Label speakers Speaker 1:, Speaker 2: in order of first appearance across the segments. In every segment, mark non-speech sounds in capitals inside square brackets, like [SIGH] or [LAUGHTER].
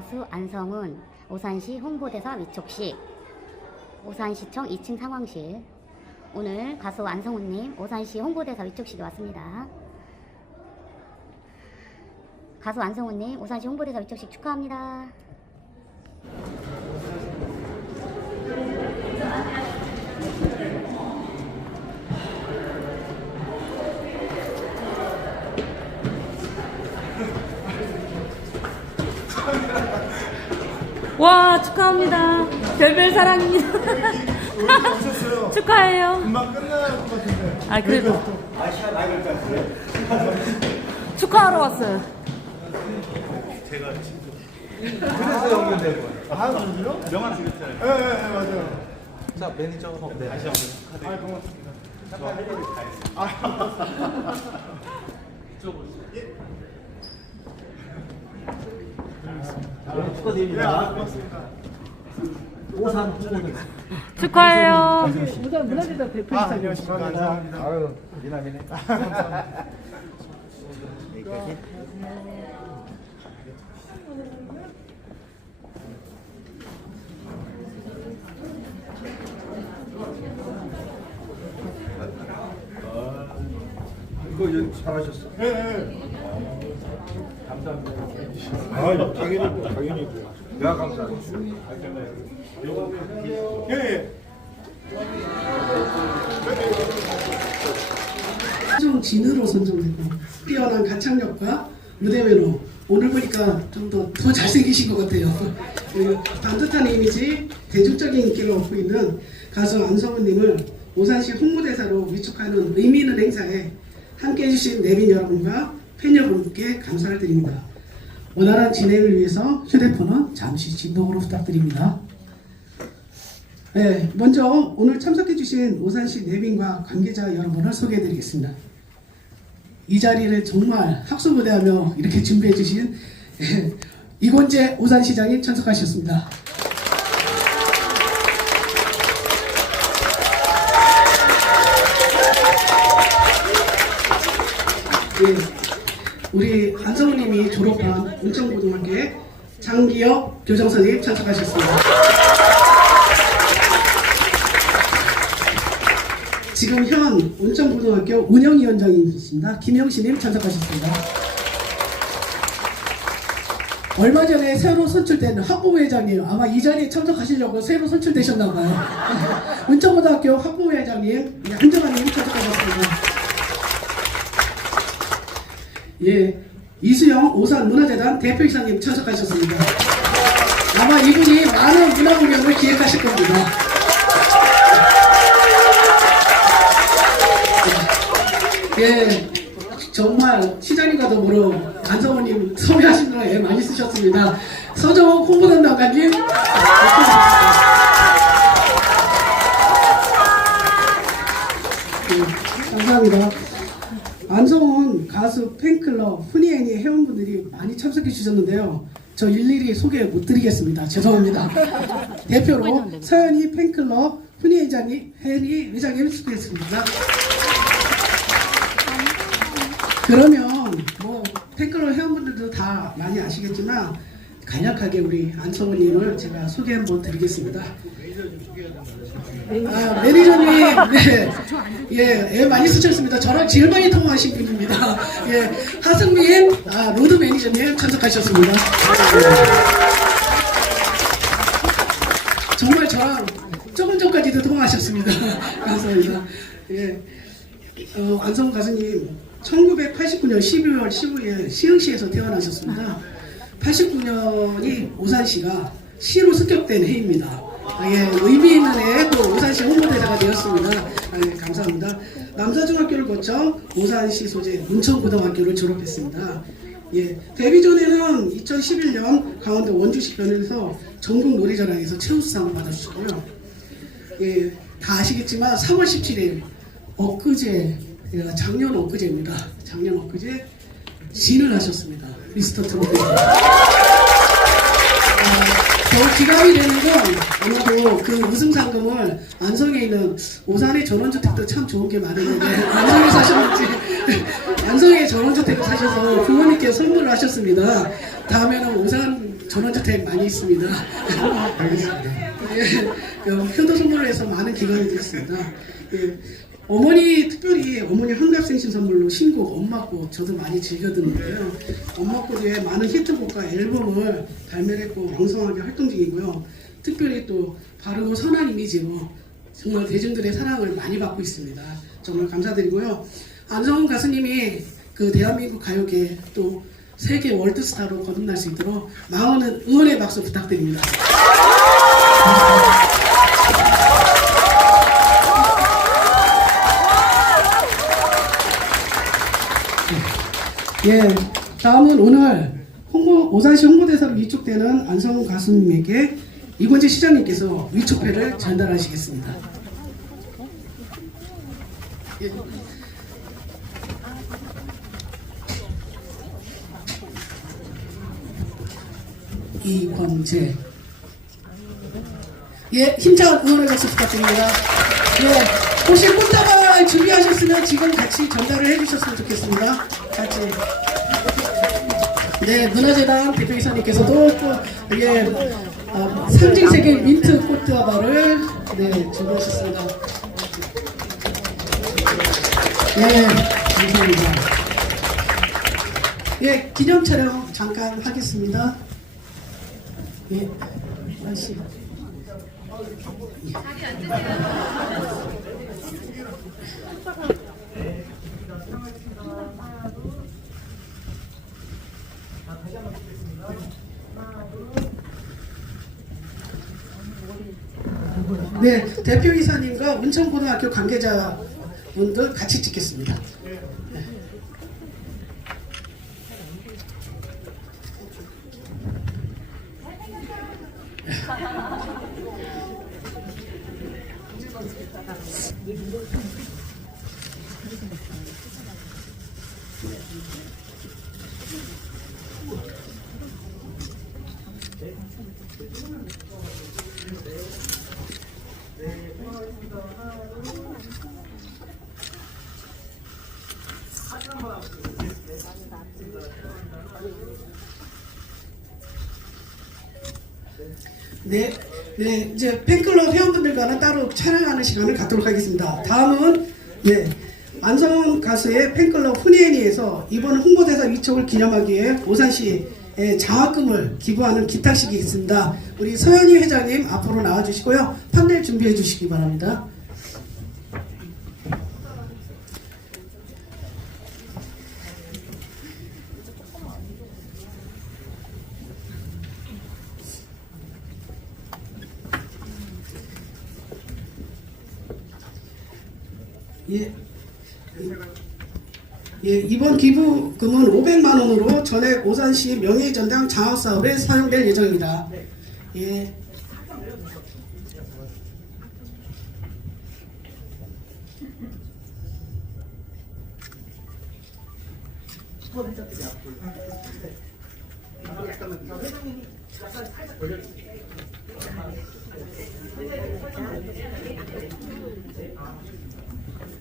Speaker 1: 가수 안성훈 오산시 홍보대사 위촉식 오산시청 2층 상황실 오늘 가수 안성훈님 오산시 홍보대사 위촉식에 왔습니다. 가수 안성훈님 오산시 홍보대사 위촉식 축하합니다.
Speaker 2: 와 축하합니다. 별별 사랑입니다.
Speaker 3: 오셨어요.
Speaker 2: 축하해요.
Speaker 3: 금방 끝날 것 같은데.
Speaker 2: 아 그래도 축하하러 왔어요.
Speaker 4: 그래서 연결된 거예요.
Speaker 3: 아?
Speaker 4: 명함 주셨잖아요.
Speaker 3: 예, 예, 예, 맞아요.
Speaker 4: 자, 매니저. 네. 다시 한 번.
Speaker 3: 아, 고맙습니다. 예,
Speaker 4: 축하드립니다.
Speaker 3: 고맙습니다.
Speaker 4: 오산 홍보대.
Speaker 2: 축하해요.
Speaker 5: 부산 문화재단
Speaker 3: 아,
Speaker 5: 대표이사
Speaker 3: 안녕하십니까. 감사합니다.
Speaker 4: 아유, 미남이네. [LAUGHS] 이거 연 잘하셨어.
Speaker 3: 예, 예.
Speaker 4: 아, 당연히 당연히. 내가 감사합니다.
Speaker 3: 예, 예.
Speaker 5: 진으로 선정되고 뛰어난 가창력과 무대 매너 오늘 보니까 좀 더 더 잘생기신 것 같아요. 그리고 반듯한 이미지, 대중적인 인기를 얻고 있는 가수 안성훈님을 오산시 홍보대사로 위촉하는 의미 있는 행사에 함께 해 주신 내빈 여러분과 팬 여러분께 감사를 드립니다. 원활한 진행을 위해서 휴대폰은 잠시 진동으로 부탁드립니다. 네, 먼저 오늘 참석해주신 오산시 내빈과 관계자 여러분을 소개해드리겠습니다. 이 자리를 정말 학수무대하며 이렇게 준비해주신 예, 이건재 오산시장님 참석하셨습니다. 예, 우리 안성우님이 졸업한 운천고등학교의 장기혁 교정선생님 참석하셨습니다. 지금 현 온천고등학교 운영위원장이십니다. 김영신님 참석하셨습니다. 얼마 전에 새로 선출된 학부회장님 아마 이 자리에 참석하시려고 새로 선출되셨나봐요. 운천고등학교 [LAUGHS] 학부회장님 예, 한정아님 참석하셨습니다. 예, 이수영 오산 문화재단 대표이사님 참석하셨습니다. 아마 이분이 많은 문화 공연을 기획하실 겁니다. 예, 정말 시장님과도 모르 안성호님 섭외하시느라 애 많이 쓰셨습니다. 서정호 홍보단장관님. 예, 감사합니다. 가수 팬클럽 훈이애니 회원분들이 많이 참석해 주셨는데요. 저 일일이 소개 못 드리겠습니다. 죄송합니다. [LAUGHS] 대표로 서현이 팬클럽 훈이 회장님, 혜니 회장님 소개했습니다. 그러면 뭐 팬클럽 회원분들도 다 많이 아시겠지만 간략하게 우리 안성훈님을 제가 소개 한번 드리겠습니다. 아, 매니저님, 네. 예, 애 많이 쓰셨습니다. 저랑 제일 많이 통화하신 분입니다. 예, 하승민, 아, 로드 매니저님 참석하셨습니다. 정말 저랑 조금 전까지도 통화하셨습니다. [LAUGHS] 감사합니다. 예, 어, 안성훈 가수님, 1989년 12월 15일 시흥시에서 태어나셨습니다. 89년이 오산시가 시로 습격된 해입니다. 아, 예, 의미 있는 해에 또 오산시 홍보대사가 되었습니다. 아, 예, 감사합니다. 남사중학교를 거쳐 오산시 소재 문천고등학교를 졸업했습니다. 예, 데뷔 전에는 2011년 강원도 원주시 변에서 전국 노래자랑에서 최우수상을 받아주셨고요. 예, 다 아시겠지만 3월 17일 엊그제 예, 작년 엊그제입니다. 작년 엊그제 진을 하셨습니다. 미스터 트로피. 더 기감이 되는 건 아마도 그 우승 상금을 안성에 있는 오산의 전원주택도 참 좋은 게 많은데 안성에 사셨는지 [LAUGHS] 안성에 전원주택을 사셔서 부모님께 선물을 하셨습니다. 다음에는 오산 전원주택 많이 있습니다.
Speaker 3: 알겠습니다. [LAUGHS]
Speaker 5: 예, 그 효도 선물을 해서 많은 기관이 되었습니다. 예, 어머니 특별히 어머니 한갑 생신 선물로 신곡 엄마꽃 저도 많이 즐겨 듣는데요. 엄마꽃에 많은 히트곡과 앨범을 발매했고 왕성하게 활동 중이고요. 특별히 또 바르고 선한 이미지로 정말 대중들의 사랑을 많이 받고 있습니다. 정말 감사드리고요. 안성훈 가수님이 그 대한민국 가요계 또 세계 월드스타로 거듭날 수 있도록 많은 응원의 박수 부탁드립니다. 예, 다음은 오늘 홍보, 오산시 홍보대사로 위촉되는 안성훈 가수님에게 이건재 시장님께서 위촉패를 전달하시겠습니다. 예. 이권재 예, 힘찬 응원의 박수 부탁드립니다. 예, 혹시 꽃다발 준비하셨으면 지금 같이 전달을 해주셨으면 좋겠습니다. 같이. 네, 문화재단 대표이사님께서도 또, 예, 어, 상징세계 민트 꽃다발을, 네, 준비하셨습니다. 예, 감사합니다. 예, 기념 촬영 잠깐 하겠습니다. 예, 날씨. 네, 대표이사님과 운천고등학교 관계자분들 같이 찍겠습니다. 네, 네, 이제 팬클럽 회원분들과는 따로 촬영하는 시간을 갖도록 하겠습니다. 다음은 예, 안성훈 가수의 팬클럽 훈예인에서 이번 홍보대사 위촉을 기념하기 위해 오산시에 장학금을 기부하는 기탁식이 있습니다. 우리 서현희 회장님 앞으로 나와주시고요. 판넬 준비해 주시기 바랍니다. 예. 예, 이번 기부 금은 500만 원으로 전액 오산시 명예전당 장학 사업에 사용될 예정입니다. 예.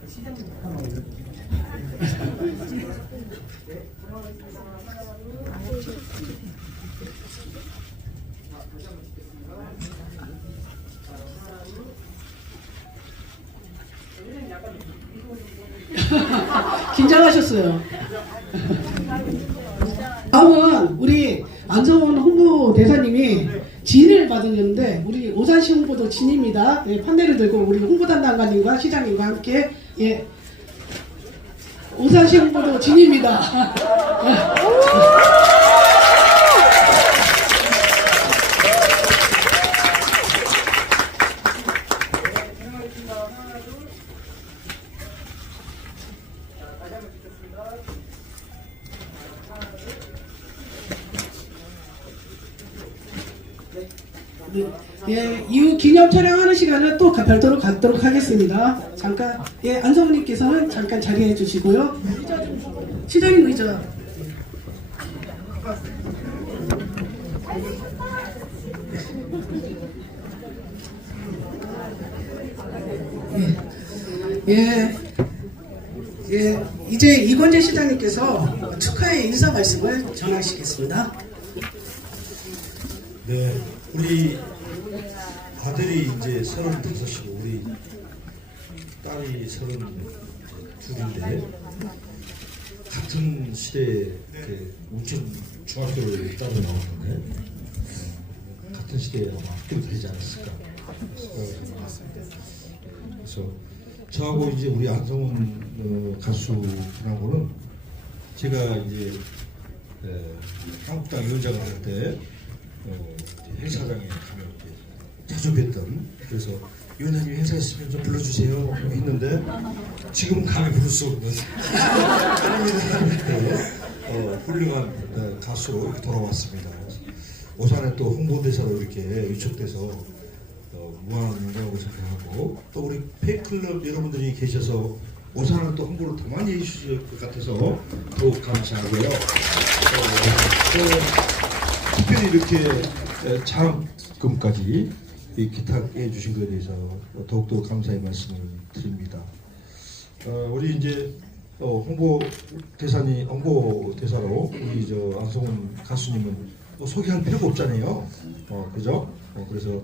Speaker 5: [LAUGHS] 긴장하셨어요. [LAUGHS] 다음은 우리 안성원 홍보 대사님이 진을 받으셨는데 우리 오산시 홍보도 진입니다. 예, 판넬을 들고 우리 홍보단장관님과 시장님과 함께 예, 오산시 홍보도 진입니다. [LAUGHS] 예, 이후 기념 촬영하는 또 별도로 갖도록 하겠습니다. 잠깐, 예, 안성우님께서는 잠깐 자리해 주시고요. 시장님 의자. 예, 예, 예, 이제 이건재 시장님께서 축하의 인사 말씀을 전하시겠습니다.
Speaker 4: 네, 우리 아들이 이제 서른 다섯이고 우리 딸이 서른 둘인데 같은 시대에 그 우천 중학교를 따로 나왔는데 어, 같은 시대에 아마 학교도 되지 않았을까. 어, 그래서 저하고 이제 우리 안성훈 어, 가수하고는 제가 이제 에, 한국당 위원장을 할때 어, 행사장에 가면 자주 뵀던 그래서 위원장님 행사 있으면 좀 불러주세요 했는데 지금 감히 부를 수 없는 어, 훌륭한 어, 가수로 이렇게 돌아왔습니다. 오산에 또 홍보대사로 이렇게 위촉돼서 어, 무한한 영광으로 생각하고 또 우리 팬클럽 여러분들이 계셔서 오산은 또 홍보를 더 많이 해주실 것 같아서 더욱 감사하고요. 어, 또 특별히 이렇게 에, 장금까지 이 기탁해 주신 것에 대해서 더욱더 감사의 말씀을 드립니다. 어, 우리 이제 어, 홍보 대사니 홍보 대사로 우리 저 안성훈 가수님은 뭐 소개할 필요가 없잖아요. 어, 그죠? 어, 그래서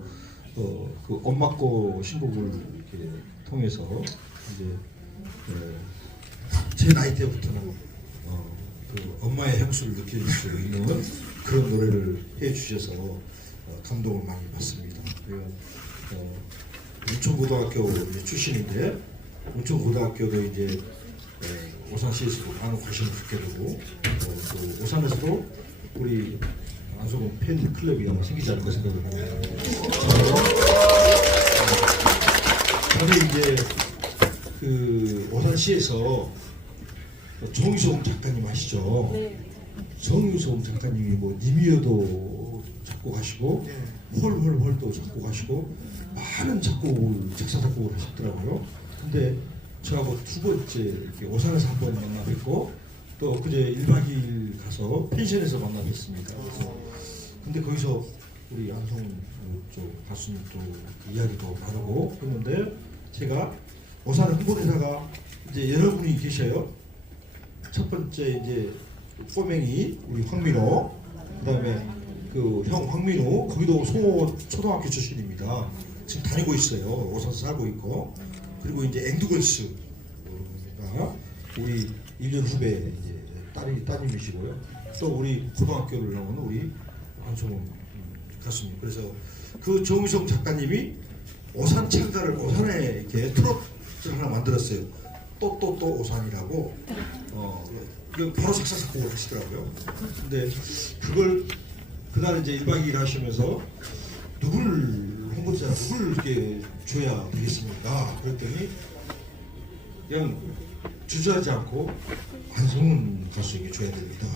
Speaker 4: 어, 그 엄마고 신곡을 이렇게 통해서 이제 에, 제 나이 때부터는 어, 그 엄마의 향수를 느낄 수 있는 그런 노래를 해주셔서 어, 감동을 많이 받습니다. 어, 운천고등학교 이제 출신인데 운천고등학교도 이제 에, 오산시에서도 많은 관심을 갖게 되고 어, 또 오산에서도 우리 안소근 팬 클럽이 아마 생기지 않을까 생각을 합니다. 저는 이제 그 오산시에서 정유성 작가님 아시죠? 정유성 작가님이 뭐 님이어도 작곡하시고 헐헐헐도 작곡하시고 많은 작곡을 작사 작곡을 하셨더라고요. 근데 저하고 두 번째 이렇게 오산에서 한 번 만나 뵙고 또 그제 1박 2일 가서 펜션에서 만나 뵀습니다. 그래서 근데 거기서 우리 안성훈 쪽 가수님 또 이야기도 나누고 했는데 제가 오산 홍보대사가 이제 여러분이 계셔요. 첫 번째 이제 꼬맹이 우리 황민호 그다음에 그 형 황민호 거기도 소 초등학교 출신입니다. 지금 다니고 있어요. 오산서 살고 있고 그리고 이제 앵두걸스가 우리 1년 후배 이제 딸이 따님이시고요. 또 우리 고등학교를 나오는 우리 안성훈 가수님. 그래서 그 정우성 작가님이 오산 창가를 오산에 이렇게 트로트를 하나 만들었어요. 또 또또 오산이라고 어 이거 바로 작사 작곡을 하시더라고요. 근데 그걸 그날 이제 1박 2일 하시면서 누구를 홍보자 누구를 이렇게 줘야 되겠습니까? 그랬더니 그냥 주저하지 않고 안성훈 가수에게 줘야 됩니다.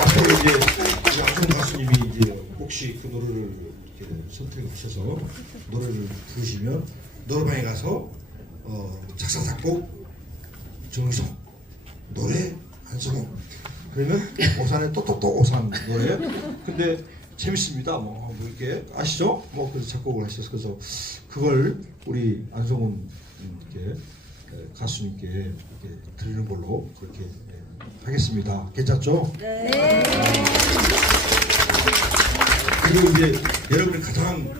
Speaker 4: 앞으로 이제 안성훈 가수님이 이제 혹시 그 노래를 이렇게 선택하셔서 노래를 부르시면 노래방에 가서 어, 작사 작곡 정성 노래 안성훈 그러면 오산에 또또또 오산 노래 근데 재밌습니다 뭐, 뭐 이렇게 아시죠 뭐 그래서 작곡을 하셔서 그래서 그걸 우리 안성훈 이렇게 에, 가수님께 이렇게 드리는 걸로 그렇게 예, 하겠습니다 괜찮죠? 네. 그리고 이제 여러분이 가장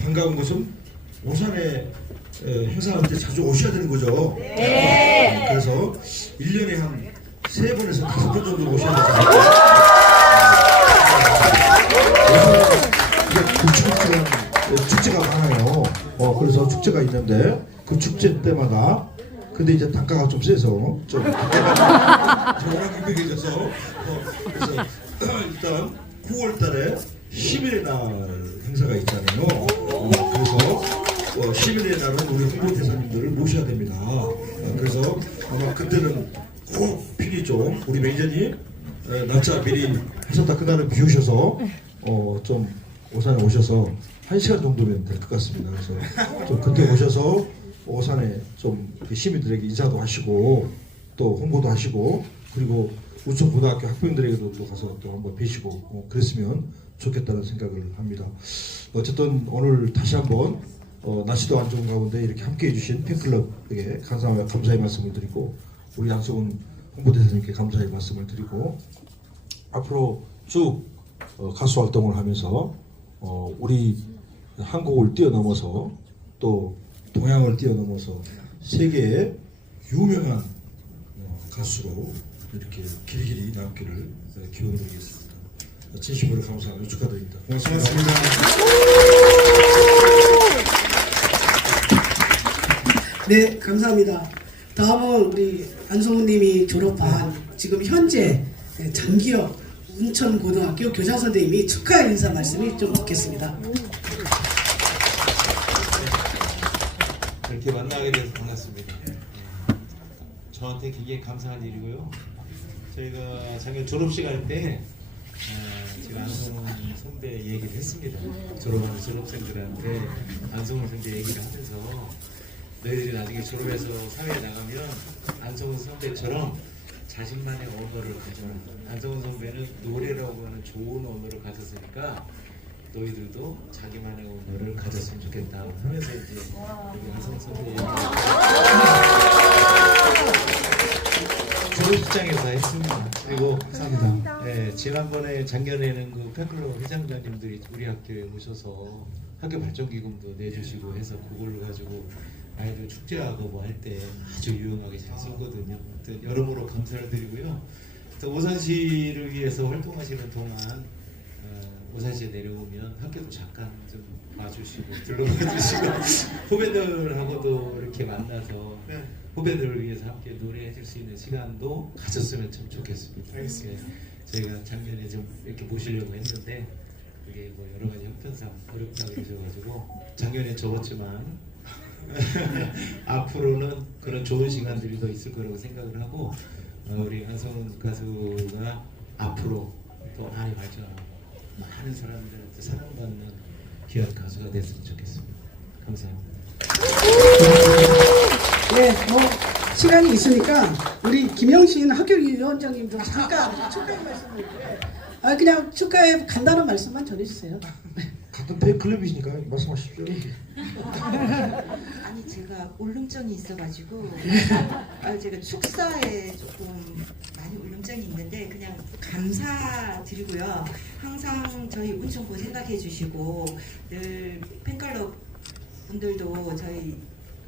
Speaker 4: 반가운 것은 오산에 에, 행사할 때 자주 오셔야 되는 거죠. 네. 그래서 1년에 한 세 번에서 다섯 번 정도 오셔야 되잖아요. 오산에 그 축제가 많아요. 어, 그래서 축제가 있는데 그 축제 때마다 근데 이제 단가가 좀 세서 좀 저랑 유명해져서 어, 그래서 일단 9월달에 10일의 날 행사가 있잖아요. 어, 그래서 어, 10일의 날은 우리 홍보 대사님들을 모셔야 됩니다. 어, 그래서 아마 그때는 꼭 필이죠. 우리 매니저님 에, 날짜 미리 하셨다 그날은 비우셔서 어, 좀 오산에 오셔서 한 시간 정도면 될 것 같습니다. 그래서 좀 그때 오셔서 오산에 좀 시민들에게 인사도 하시고 또 홍보도 하시고 그리고 우천 고등학교 학부형들에게도 또 가서 또 한번 뵈시고 어, 그랬으면 좋겠다는 생각을 합니다. 어쨌든 오늘 다시 한번 어, 날씨도 안 좋은 가운데 이렇게 함께 해주신 팬클럽에게 감사, 감사의 말씀을 드리고 우리 양성훈 홍보대사님께 감사의 말씀을 드리고 앞으로 쭉 어, 가수 활동을 하면서 어, 우리 한국을 뛰어넘어서 또 동양을 뛰어넘어서 세계의 유명한 어, 가수로 이렇게 길이길이 남기를 어, 기원드리겠습니다. 진심으로 감사하고 축하드립니다. 고맙습니다.
Speaker 5: 네, 감사합니다. 다음은 우리 안성우님이 졸업한 지금 현재 장기혁 운천고등학교 교장 선생님이 축하 인사 말씀을 좀 듣겠습니다.
Speaker 6: 이렇게 만나게 돼서 반갑습니다. 네. 저한테 굉장히 감사한 일이고요. 저희가 작년 졸업식 할때 어, 제가 안성훈 선배 얘기를 했습니다. 졸업하는 졸업생들한테 안성훈 선배 얘기를 하면서 너희들이 나중에 졸업해서 사회에 나가면 안성훈 선배처럼 자신만의 언어를 가져라. 안성훈 선배는 노래라고 하는 좋은 언어를 가졌으니까 너희들도 자기만의 언어를 가졌으면 좋겠다 하면서 이제 우리 안성훈 선배 졸업식장에서 했습니다. 그리고
Speaker 3: 감사합니다.
Speaker 6: 네, 지난번에 작년에는 그 팬클럽 회장님들이 우리 학교에 오셔서 학교 발전기금도 내주시고 해서 그걸로 가지고 아이들 축제하고 뭐 할 때 아주 유용하게 잘 쓰거든요. 아무튼 여러모로 감사를 드리고요. 또 오산시를 위해서 활동하시는 동안 어, 오산시에 내려오면 학교도 잠깐 좀 봐주시고 둘러봐 주시고 [LAUGHS] 후배들하고도 이렇게 만나서
Speaker 3: 네.
Speaker 6: 후배들을 위해서 함께 노래해 줄 수 있는 시간도 가졌으면 참 좋겠습니다.
Speaker 3: 알겠습니다.
Speaker 6: 예, 저희가 작년에 좀 이렇게 모시려고 했는데 그게 뭐 여러 가지 형편상 어렵다고 그러셔가지고 작년에 접었지만 [LAUGHS] 앞으로는 그런 좋은 시간들이 더 있을 거라고 생각을 하고 어, 우리 한성훈 가수가 앞으로 더 많이 발전하고 많은 사람들한테 사랑받는 귀한 가수가 됐으면 좋겠습니다. 감사합니다.
Speaker 5: 네, 뭐 시간이 있으니까 우리 김영신 학교위원장님도 잠깐 축하의 말씀을 아 그냥 축하의 간단한 말씀만 전해주세요.
Speaker 4: 같은 팬클럽이시니까 말씀하십시오. [LAUGHS]
Speaker 7: 아니 제가 울름증이 있어가지고 아, 제가 축사에 조금 많이 울름증이 있는데 그냥 감사드리고요. 항상 저희 운천고 생각해 주시고 늘 팬클럽 분들도 저희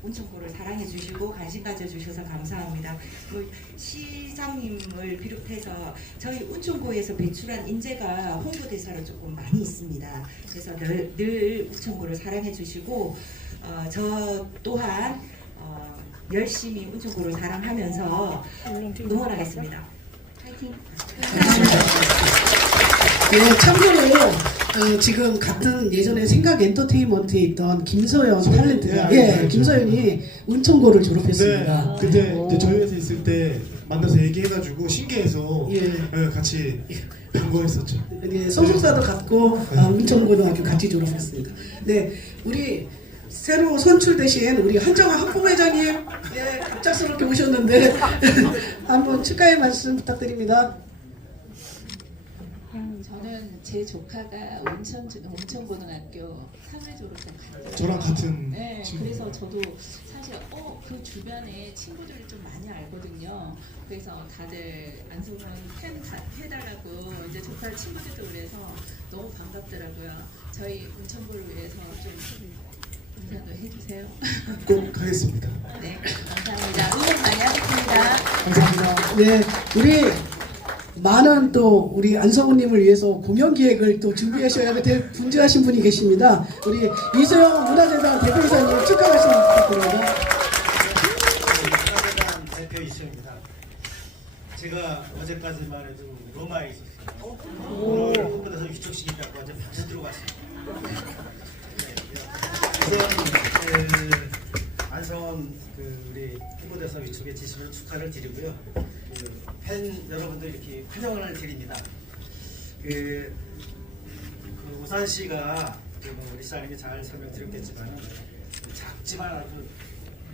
Speaker 7: 운천고를 사랑해 주시고 관심 가져 주셔서 감사합니다. 뭐 시장님을 비롯해서 저희 운천고에서 배출한 인재가 홍보대사로 조금 많이 있습니다. 그래서 늘, 늘 운천고를 사랑해 주시고 어, 저 또한 어, 열심히 운천고를 사랑하면서 응원하겠습니다. 파이팅!
Speaker 5: 네, 참고로 어, 지금 같은 예전에 생각 엔터테인먼트에 있던 김서연 탤런트,
Speaker 3: 네, 알죠,
Speaker 5: 예,
Speaker 3: 알죠.
Speaker 5: 김서연이 운천고를
Speaker 3: 네,
Speaker 5: 졸업했습니다.
Speaker 3: 그때 이제 저희 회사 있을 때 만나서 얘기해가지고 신기해서
Speaker 5: 예.
Speaker 3: 네, 같이 반가워했었죠.
Speaker 5: 예, 소속사도 같고 아, 운천고등학교 같이 졸업했습니다. 네, 우리 새로 선출되신 우리 한정아 학부회장님, 예, 갑작스럽게 오셨는데 [LAUGHS] 한번 축하의 말씀 부탁드립니다.
Speaker 8: 제 조카가 온천 온천 고등학교 3회 졸업생 같아요.
Speaker 3: 저랑 같은
Speaker 8: 네,
Speaker 3: 친구.
Speaker 8: 그래서 저도 사실 어 그 주변에 친구들을 좀 많이 알거든요. 그래서 다들 안성훈 팬 가- 해달라고 이제 조카 친구들도 그래서 너무 반갑더라고요. 저희 온천고를 위해서 좀 인사도 해주세요. [LAUGHS]
Speaker 3: 꼭 하겠습니다.
Speaker 8: 네, 감사합니다. 응원 많이 하겠습니다.
Speaker 3: 감사합니다.
Speaker 5: 네, 우리 많은 또 우리 안성우님을 위해서 공연 기획을 또 준비하셔야 될 분주하신 분이 계십니다. 우리 이소영 문화재단 대표이사님 축하 말씀 부탁드립니다.
Speaker 9: 문화재단 대표 이수입니다. 제가 어제까지만 해도 로마에 있었어요. 오늘 홍보대사 위촉식이라고 어제 밤새 들어갔습니다. 네, 우선 그 안성원 그 우리 홍보대사 위촉에 지시를 축하를 드리고요. 그 팬 여러분들 이렇게 환영을 드립니다. 그, 그 우산 씨가 지금 우리 사장님이 잘 설명드렸겠지만 작지만 아주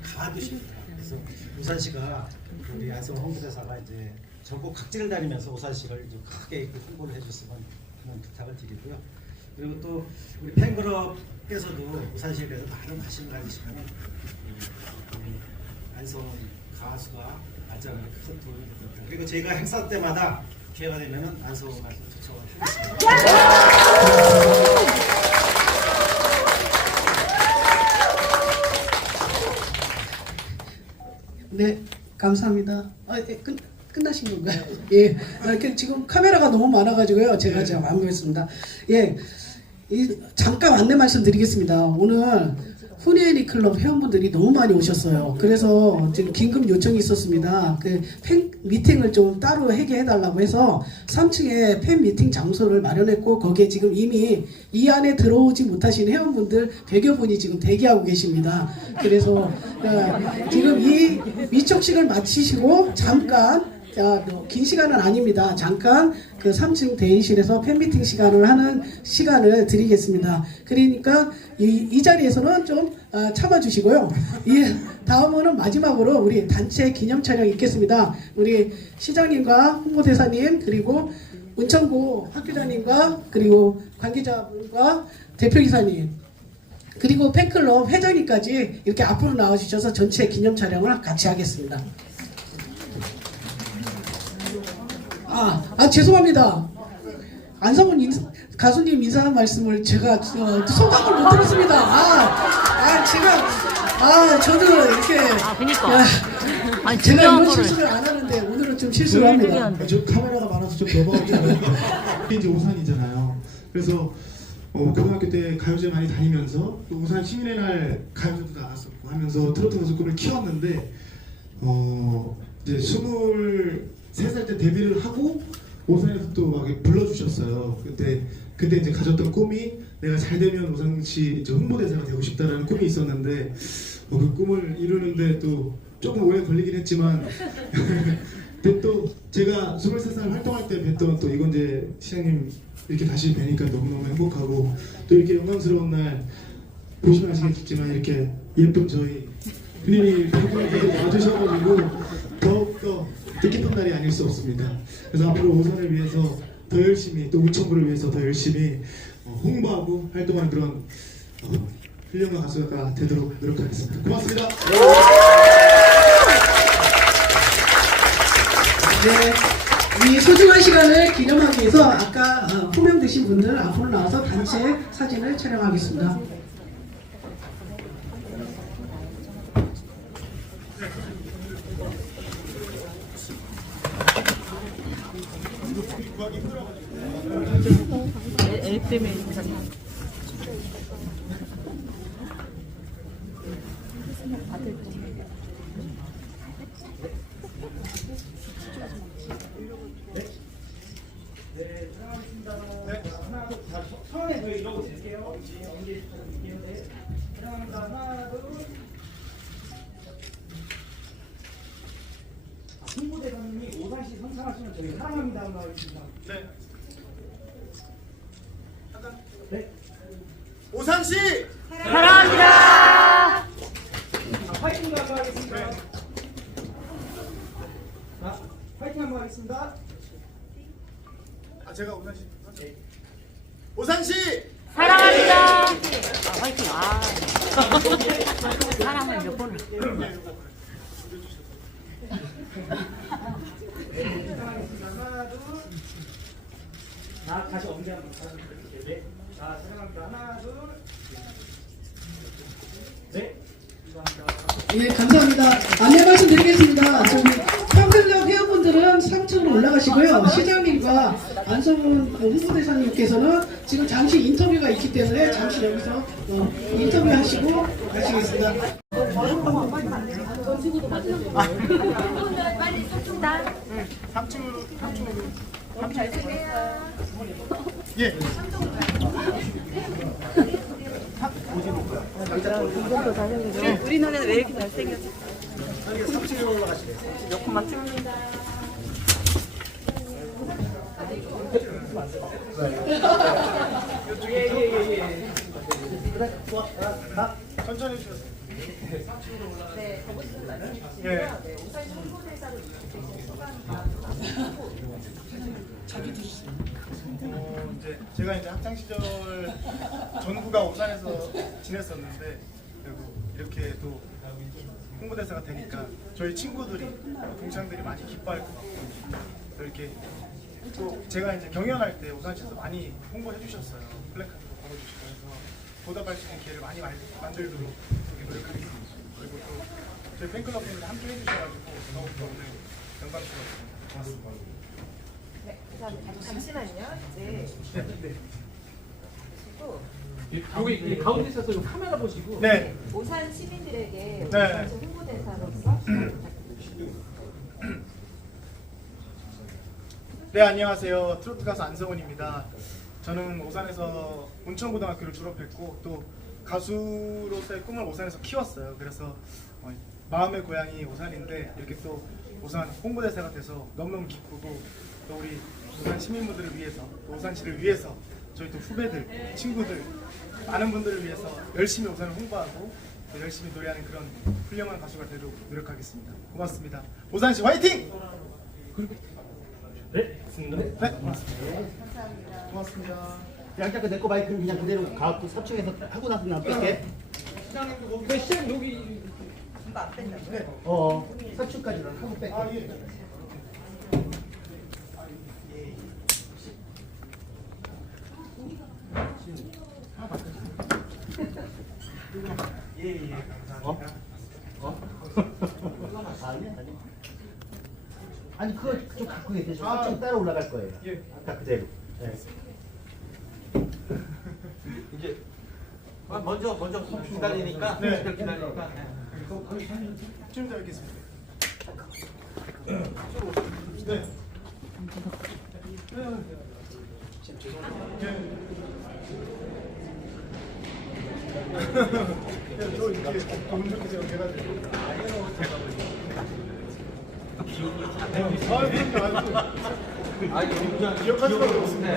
Speaker 9: 가두십니다. 그래서 우산 씨가 우리 안성 홍보대사가 이제 전국 각지를 다니면서 우산 씨를 좀 크게 홍보를 해줬으면 하는 부탁을 드리고요. 그리고 또 우리 팬클럽께서도 우산 씨에 대해서 많은 관심을 가지시면 안성 가수가 발전하는 큰 도움이 됩니다. 그리고 저희가 행사 때마다 기회가 되면은 안소 가서 도착하겠습니다.
Speaker 5: 네, 감사합니다. 아, 예, 끝, 끝나신 건가요? 예, 아, 이렇게 지금 카메라가 너무 많아가지고요. 제가 제가 안 보겠습니다. 예, 이, 잠깐 안내 말씀드리겠습니다. 오늘 후니에리 클럽 회원분들이 너무 많이 오셨어요. 그래서 지금 긴급 요청이 있었습니다. 그 팬 미팅을 좀 따로 하게 해달라고 해서 3층에 팬 미팅 장소를 마련했고 거기에 지금 이미 이 안에 들어오지 못하신 회원분들 100여 분이 지금 대기하고 계십니다. 그래서 어, 지금 이 위촉식을 마치시고 잠깐 자, 뭐긴 시간은 아닙니다. 잠깐 그 3층 대의실에서 팬미팅 시간을 하는 시간을 드리겠습니다. 그러니까 이, 이 자리에서는 좀 어, 참아주시고요. 이 다음은 마지막으로 우리 단체 기념 촬영 있겠습니다. 우리 시장님과 홍보대사님 그리고 운천구 학교장님과 그리고 관계자분과 대표이사님 그리고 팬클럽 회장님까지 이렇게 앞으로 나와주셔서 전체 기념 촬영을 같이 하겠습니다. 아, 아 죄송합니다. 안성훈 인, 가수님 인사한 말씀을 제가 어, 소감을 못 들었습니다. 아, 아 제가 아 저도 이렇게
Speaker 2: 아, 그니까.
Speaker 5: 야,
Speaker 2: 아니,
Speaker 5: 제가
Speaker 2: 중요한
Speaker 5: 이런
Speaker 2: 거를.
Speaker 5: 실수를 안 하는데 오늘은 좀 실수를 합니다.
Speaker 3: 저 카메라가 많아서 좀 넘어가지 않아요. [LAUGHS] 이제 오산이잖아요. 그래서 어, 고등학교 때 가요제 많이 다니면서 또 오산 시민의 날 가요제도 나갔었고 하면서 트로트 가수 꿈을 키웠는데 어, 이제 23살 때 데뷔를 하고 오산에서 또 막 불러주셨어요. 그때 그때 이제 가졌던 꿈이 내가 잘 되면 이제 홍보대사가 되고 싶다라는 꿈이 있었는데 어, 그 꿈을 이루는데 또 조금 오래 걸리긴 했지만 [LAUGHS] 근데 또 제가 23살 활동할 때 뵀던 또 이건재 시장님 이렇게 다시 뵈니까 너무너무 행복하고 또 이렇게 영광스러운 날 보시면 아시겠지만 이렇게 예쁜 저희 부님이 팬분들이 와주셔가지고 더욱더 뜻깊은 날이 아닐 수 없습니다. 그래서 앞으로 오산을 위해서 더 열심히 또 우천부를 위해서 더 열심히 어, 홍보하고 활동하는 그런 어, 훌륭한 가수가 되도록 노력하겠습니다. 고맙습니다.
Speaker 5: 네, 이 소중한 시간을 기념하기 위해서 아까 어, 호명되신 분들 앞으로 나와서 단체 사진을 촬영하겠습니다.
Speaker 2: 애 때문에
Speaker 9: 저희 이러고 드릴게요. 연기 연기 사랑합니다. 하나 둘. 홍보대사님이 오산시 선창하시면 저희 사랑합니다 한번 하겠습니다. 네. 네. 오산시
Speaker 2: 사랑합니다.
Speaker 9: 자, 파이팅 한번 하겠습니다. 자, 파이팅 한번 하겠습니다. 아 제가 오산시 네. 오산시
Speaker 2: 사랑합니다. 아, 화이팅. 아. 사랑을 몇 번을.
Speaker 9: 하나 둘. 한번. 자 사랑합니다. 하나 둘. 네.
Speaker 5: 예, 감사합니다. 안내 말씀드리겠습니다. 저기 팬클럽 회원분들은 3층으로 올라가시고요. 시장님과 안성훈 그 홍보대사님께서는 지금 잠시 인터뷰가 있기 때문에 잠시 여기서 어, 인터뷰하시고 가시겠습니다.
Speaker 3: 예.
Speaker 2: 우리 눈에는 왜 이렇게 잘생겼지?
Speaker 9: 여기 3층으로 올라가시래요. 네,
Speaker 3: 제가 이제 학창 시절 전구가 오산에서 지냈었는데 그리고 이렇게 또 홍보대사가 되니까 저희 친구들이 동창들이 많이 기뻐할 것 같고 또 이렇게 또 제가 이제 경연할 때 우산시에서 많이 홍보해 주셨어요. 플래카드도 걸어주시고 해서 보답할 수 있는 기회를 많이 만- 만들도록 또 저희 팬클럽 분들 함께 해주셔가지고 더욱더 오늘. 고맙습니다.
Speaker 10: 네. 잠시만요. 이제
Speaker 3: 네.
Speaker 11: 여기 가운데 있어서 좀 카메라 보시고
Speaker 3: 네.
Speaker 10: 오산 시민들에게
Speaker 3: 네.
Speaker 10: 오산시 홍보대사로서 [CLEARS THROAT]
Speaker 3: 네 안녕하세요 트로트 가수 안성훈입니다. 저는 오산에서 온천고등학교를 졸업했고 또 가수로서의 꿈을 오산에서 키웠어요. 그래서 어, 마음의 고향이 오산인데 이렇게 또 오산 홍보대사가 돼서 너무너무 기쁘고 또 우리 오산 시민분들을 위해서 또 오산시를 위해서 저희 또 후배들 친구들 많은 분들을 위해서 열심히 오산을 홍보하고 또 열심히 노래하는 그런 훌륭한 가수가 되도록 노력하겠습니다. 고맙습니다. 오산시 화이팅!
Speaker 11: 네, 있습니다.
Speaker 3: 네, 고맙습니다. 고맙습니다.
Speaker 12: 양자 내거 마이크는 그냥 그대로 가갖고 3층에서 하고 나서 그냥 뺄게.
Speaker 11: 그 시장 여기
Speaker 12: 어, 3층까지는 하고 뺄게.
Speaker 3: 아, 예. 예, 예, 감사합니다.
Speaker 12: 아니야, 아니야. 아니 그거 좀 갖고 계세요.
Speaker 3: 아.
Speaker 12: 3층 따라 올라갈 거예요.
Speaker 3: 예.
Speaker 12: 아까 그대로. 네.
Speaker 11: 이제 아, 먼저 먼저 기다리니까
Speaker 3: 네.
Speaker 11: 기다리니까 기다리니까.
Speaker 3: 좀더 뵙겠습니다. 네. 네, 저 이렇게 운 좋게 제가 해가지고. 아, 그럼요. 아주.
Speaker 11: 아,
Speaker 3: 기억할 수밖에 없습니다.